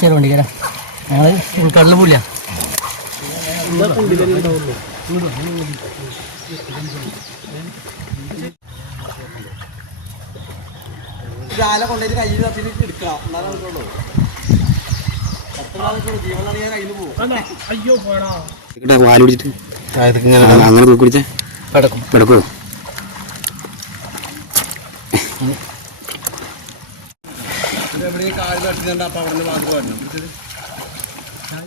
ചെറുവണ്ടി കയറാം. ഞങ്ങൾ ഉൾക്കാട്ടിൽ പോയില്ല. കൊണ്ടുപോയിട്ട് കയ്യിൽ എടുക്കാം. വാലുടിച്ചിട്ട് അങ്ങനെ തൂക്കിടിച്ചേ കിടക്കുമോ? കാല് തട്ടുന്നുണ്ട്. അപ്പൊ അവിടെ നിന്ന് മാത്രം